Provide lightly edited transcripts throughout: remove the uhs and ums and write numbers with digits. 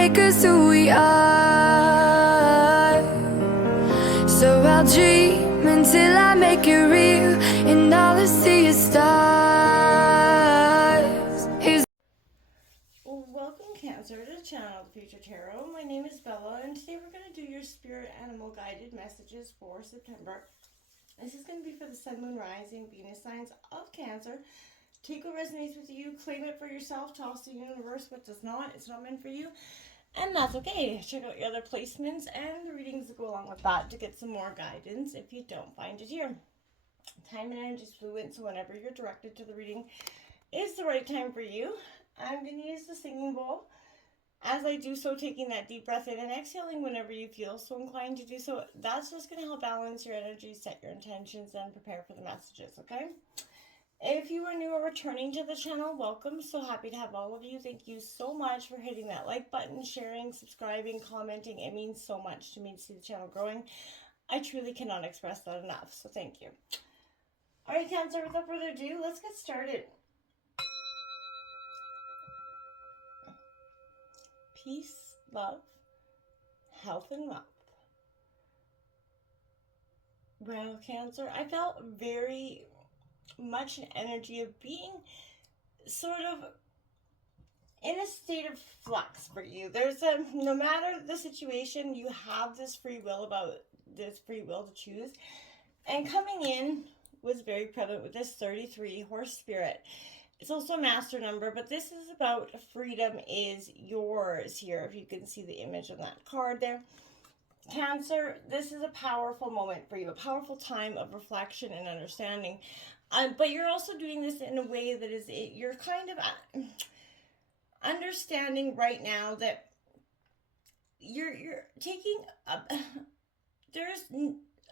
make us who we are. So I'll dream until I make it real, and all I see is stars. Welcome, Cancer, to the channel The Future Tarot. My name is Bella, and today we're going to do your spirit animal guided messages for September. This is going to be for the Sun, Moon, Rising, Venus signs of Cancer. Take what resonates with you, claim it for yourself, toss to the universe what does not. It's not meant for you, and that's okay. Check out your other placements and the readings that go along with that to get some more guidance if you don't find it here. Time and energy is fluid, so whenever you're directed to the reading is the right time for you. I'm going to use the singing bowl. As I do so, taking that deep breath in and exhaling whenever you feel so inclined to do so. That's just going to help balance your energy, set your intentions, and prepare for the messages, okay? If you are new or returning to the channel, welcome. So happy to have all of you. Thank you so much for hitting that like button, sharing, subscribing, commenting. It means so much to me to see the channel growing. I truly cannot express that enough, so thank you. All right, Cancer, without further ado, let's get started. Peace, love, health, and wealth. Well, Cancer, I felt very much an energy of being sort of in a state of flux for you. There's no matter the situation, you have this free will to choose. And coming in was very prevalent with this 33 horse spirit. It's also a master number, but this is about freedom is yours here. If you can see the image on that card there. Cancer, this is a powerful moment for you, a powerful time of reflection and understanding. But you're also doing this in a way that is, you're kind of understanding right now that you're taking there's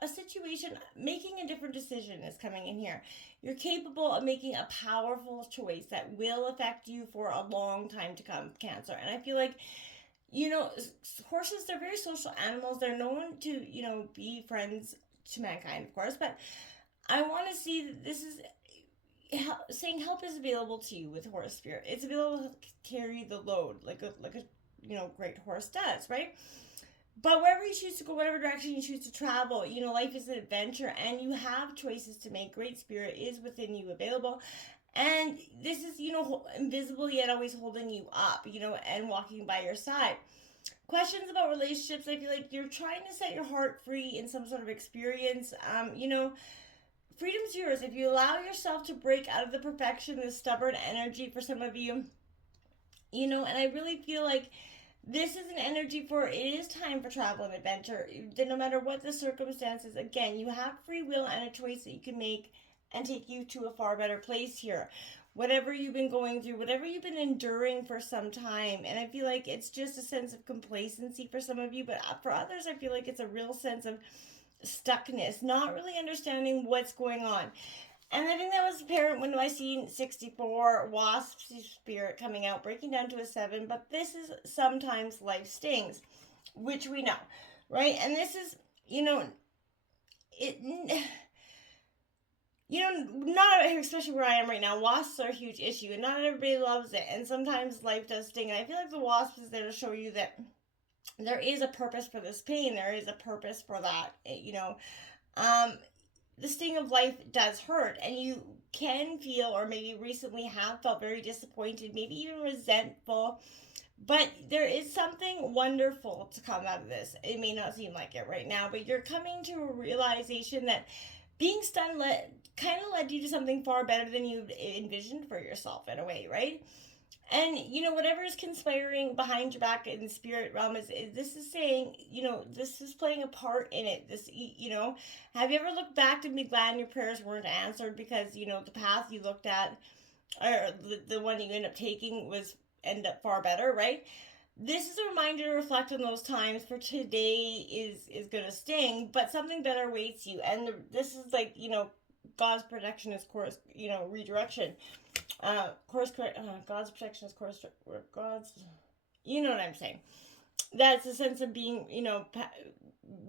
a situation, making a different decision is coming in here. You're capable of making a powerful choice that will affect you for a long time to come, Cancer. And I feel like, you know, horses, they're very social animals. They're known to, you know, be friends to mankind, of course. But I want to see that this is saying help is available to you with horse spirit. It's available to carry the load like a you know, great horse does, right? But wherever you choose to go, whatever direction you choose to travel, you know, life is an adventure and you have choices to make. Great spirit is within you, available. And this is, you know, invisible yet always holding you up, you know, and walking by your side. Questions about relationships, I feel like you're trying to set your heart free in some sort of experience. You know, freedom's yours. If you allow yourself to break out of the perfection, the stubborn energy for some of you, you know, and I really feel like this is an energy for, it is time for travel and adventure. No matter what the circumstances, again, you have free will and a choice that you can make and take you to a far better place here. Whatever you've been going through, whatever you've been enduring for some time. And I feel like it's just a sense of complacency for some of you, but for others, I feel like it's a real sense of stuckness, not really understanding what's going on. And I think that was apparent when I seen 64 wasp spirit coming out, breaking down to a 7. But this is sometimes life stings, which we know, right? And this is, you know, not, especially where I am right now, wasps are a huge issue, and not everybody loves it. And sometimes life does sting. And I feel like the wasp is there to show you that there is a purpose for this pain. There is a purpose for that, you know. The sting of life does hurt, and you can feel, or maybe recently have felt, very disappointed, maybe even resentful, but there is something wonderful to come out of this. It may not seem like it right now, but you're coming to a realization that being stunned kind of led you to something far better than you envisioned for yourself in a way, right? And, you know, whatever is conspiring behind your back in the spirit realm is this is saying, you know, this is playing a part in it. This, you know, have you ever looked back and be glad your prayers weren't answered because, you know, the path you looked at, or the one you end up taking ended up far better, right? This is a reminder to reflect on those times, for today is going to sting, but something better awaits you. And this is like, you know, God's protection is course, you know, redirection. God's protection is course, God's, you know what I'm saying. That's a sense of being, you know,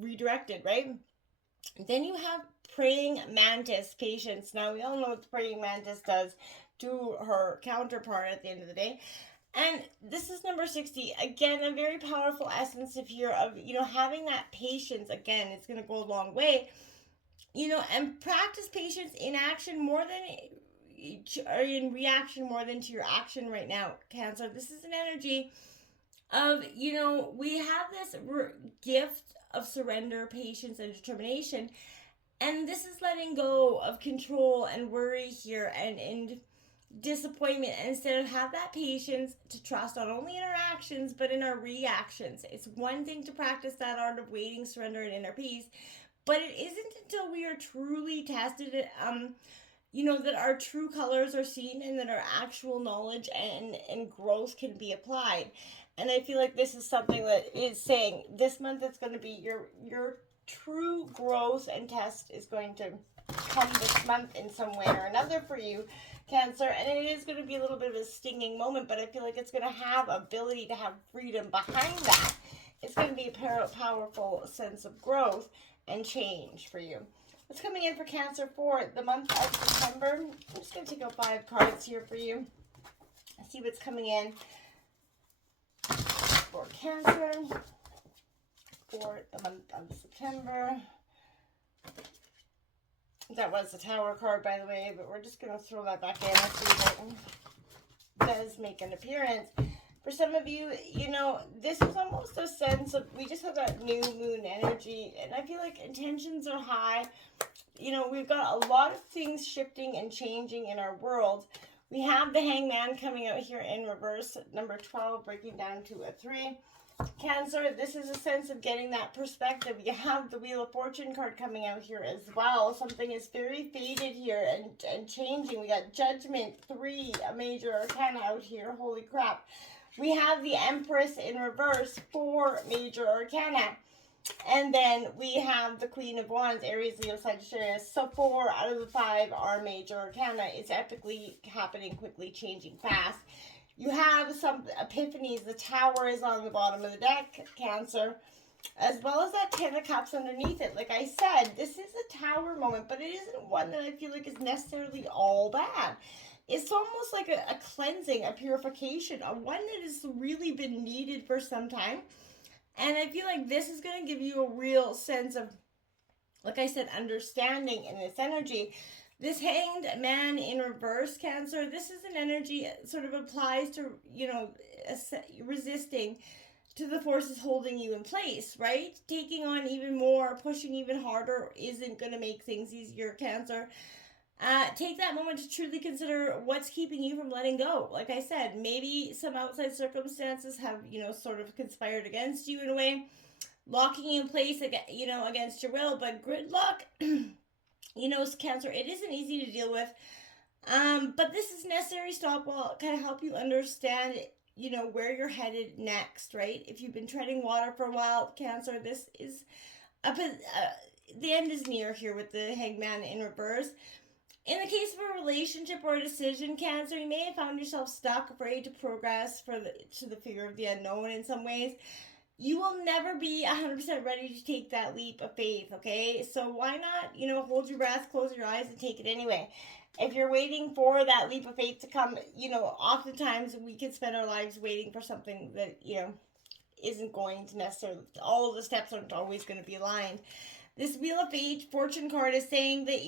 redirected, right? Then you have praying mantis, patience. Now we all know what the praying mantis does to her counterpart at the end of the day. And this is number 60. Again, a very powerful essence of here of, having that patience. Again, it's going to go a long way. And practice patience in action more than, or in reaction more than to your action right now, Cancer. This is an energy of, we have this gift of surrender, patience, and determination. And this is letting go of control and worry here and disappointment, and instead of have that patience to trust not only in our actions but in our reactions. It's one thing to practice that art of waiting, surrender, and inner peace, but it isn't until we are truly tested, that our true colors are seen and that our actual knowledge and growth can be applied. And I feel like this is something that is saying this month it's going to be your true growth and test is going to come this month in some way or another for you, Cancer. And it is going to be a little bit of a stinging moment, but I feel like it's going to have ability to have freedom behind that. It's going to be a powerful sense of growth and change for you. What's coming in for Cancer for the month of September? I'm just going to take out 5 cards here for you. See what's coming in for Cancer for the month of September. That was the Tower card, by the way, but we're just going to throw that back in and see if it does make an appearance. For some of you, this is almost a sense of, we just have that new moon energy, and I feel like intentions are high. We've got a lot of things shifting and changing in our world. We have the Hangman coming out here in reverse, number 12, breaking down to a 3. Cancer, this is a sense of getting that perspective. You have the Wheel of Fortune card coming out here as well. Something is very faded here and changing. We got Judgment, 3, a major arcana out here. Holy crap. We have the Empress in reverse, 4 major arcana. And then we have the Queen of Wands, Aries, Leo, Sagittarius. So 4 out of the 5 are major arcana. It's epically happening, quickly changing fast. You have some epiphanies. The Tower is on the bottom of the deck, Cancer, as well as that 10 of Cups underneath it. Like I said, this is a Tower moment, but it isn't one that I feel like is necessarily all bad. It's almost like a cleansing, a purification, a one that has really been needed for some time. And I feel like this is going to give you a real sense of, like I said, understanding in this energy. This Hanged Man in reverse, Cancer, this is an energy that sort of applies to, resisting to the forces holding you in place, right? Taking on even more, pushing even harder isn't going to make things easier, Cancer. Take that moment to truly consider what's keeping you from letting go. Like I said, maybe some outside circumstances have, sort of conspired against you in a way, locking you in place, against your will, but good luck. Cancer, it isn't easy to deal with, but this is necessary stop will kind of help you understand, where you're headed next, right? If you've been treading water for a while, Cancer, this is, the end is near here with the Hangman in reverse. In the case of a relationship or a decision, Cancer, you may have found yourself stuck, afraid to progress to the fear of the unknown in some ways. You will never be 100% ready to take that leap of faith, okay? So why not, hold your breath, close your eyes, and take it anyway. If you're waiting for that leap of faith to come, oftentimes we can spend our lives waiting for something that, isn't going to necessarily, all of the steps aren't always going to be aligned. This Wheel of Fortune card is saying that,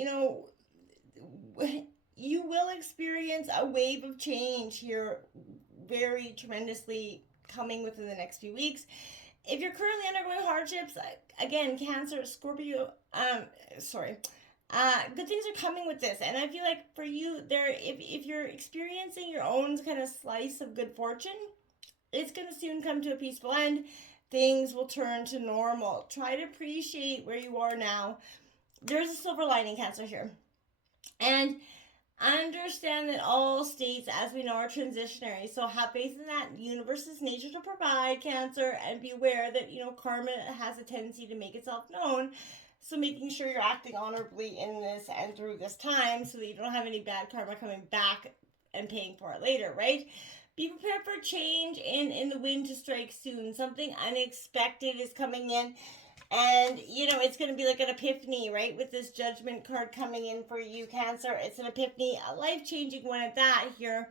you will experience a wave of change here very tremendously coming within the next few weeks. If you're currently undergoing hardships, again, Cancer, Scorpio, good things are coming with this. And I feel like for you, if you're experiencing your own kind of slice of good fortune, it's going to soon come to a peaceful end. Things will turn to normal. Try to appreciate where you are now. There's a silver lining, Cancer, here. And understand that all states, as we know, are transitionary. So have faith in that universe's nature to provide, Cancer, and be aware that, karma has a tendency to make itself known. So making sure you're acting honorably in this and through this time so that you don't have any bad karma coming back and paying for it later, right? Be prepared for change in the wind to strike soon. Something unexpected is coming in. And, it's going to be like an epiphany, right? With this Judgment card coming in for you, Cancer. It's an epiphany, a life-changing one at that here.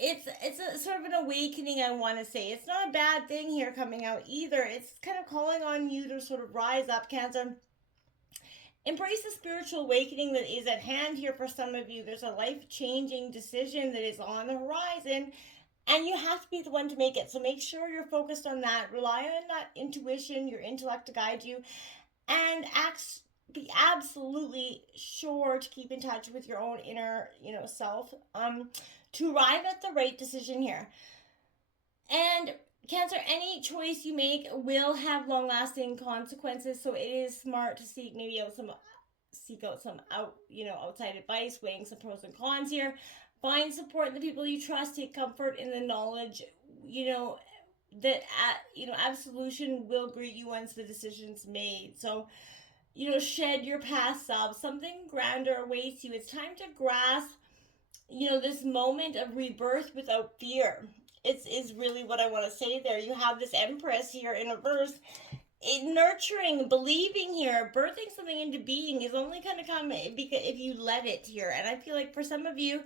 it's a sort of an awakening, I want to say. It's not a bad thing here coming out either. It's kind of calling on you to sort of rise up, Cancer. Embrace the spiritual awakening that is at hand here for some of you. There's a life-changing decision that is on the horizon, and you have to be the one to make it. So make sure you're focused on that. Rely on that intuition, your intellect to guide you, and be absolutely sure to keep in touch with your own inner, self, to arrive at the right decision here. And Cancer, any choice you make will have long-lasting consequences, so it is smart to seek out some outside advice, weighing some pros and cons here. Find support in the people you trust. Take comfort in the knowledge, that absolution will greet you once the decision's made. So, shed your past self. Something grander awaits you. It's time to grasp, this moment of rebirth without fear. Is really what I want to say there. You have this Empress here in reverse. Nurturing, believing here, birthing something into being is only going to come if you let it here. And I feel like for some of you,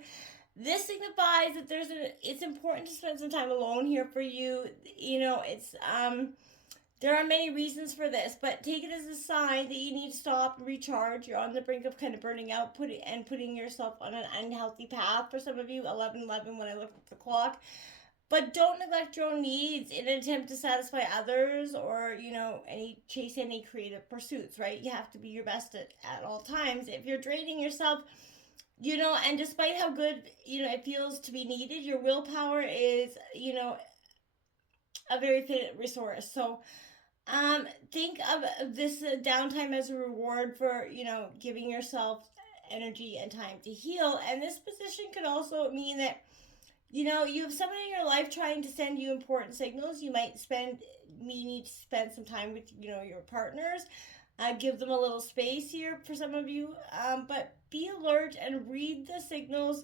this signifies that it's important to spend some time alone here for you. There are many reasons for this, but take it as a sign that you need to stop and recharge. You're on the brink of kind of burning out, putting yourself on an unhealthy path. For some of you, 11:11 when I looked at the clock. But don't neglect your own needs in an attempt to satisfy others or, chase any creative pursuits, right? You have to be your best at all times. If you're draining yourself, and despite how good, it feels to be needed, your willpower is, a very finite resource. So, think of this downtime as a reward for, giving yourself energy and time to heal. And this position could also mean that you have someone in your life trying to send you important signals. You might need to spend some time with, your partners. Give them a little space here for some of you. But be alert and read the signals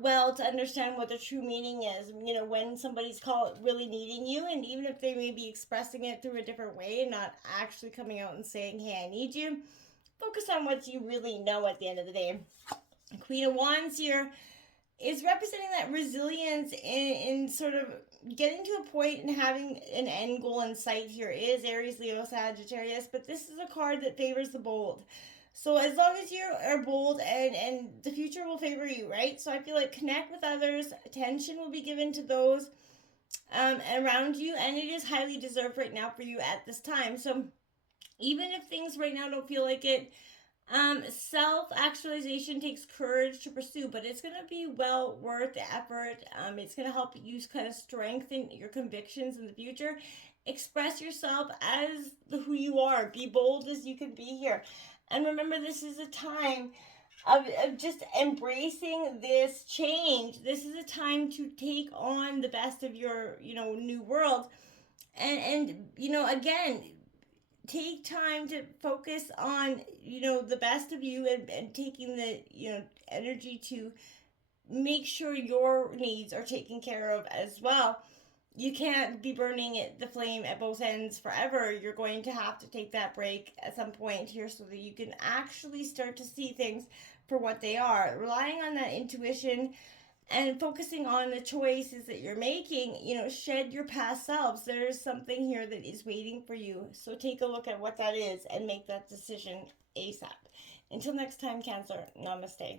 well to understand what the true meaning is. When somebody's really needing you, and even if they may be expressing it through a different way and not actually coming out and saying, hey, I need you, focus on what you really know at the end of the day. Queen of Wands here is representing that resilience in sort of getting to a point and having an end goal in sight here. It is Aries, Leo, Sagittarius, but this is a card that favors the bold. So as long as you are bold and the future will favor you, right? So I feel like connect with others. Attention will be given to those around you, and it is highly deserved right now for you at this time. So even if things right now don't feel like it, self-actualization takes courage to pursue, but it's going to be well worth the effort. It's going to help you kind of strengthen your convictions in the future. Express yourself as who you are. Be bold as you can be here. And remember, this is a time of just embracing this change. This is a time to take on the best of your, new world. And again, take time to focus on, the best of you and taking the, energy to make sure your needs are taken care of as well. You can't be burning the flame at both ends forever. You're going to have to take that break at some point here so that you can actually start to see things for what they are. Relying on that intuition and focusing on the choices that you're making, shed your past selves. There's something here that is waiting for you. So take a look at what that is and make that decision ASAP. Until next time, Cancer, namaste.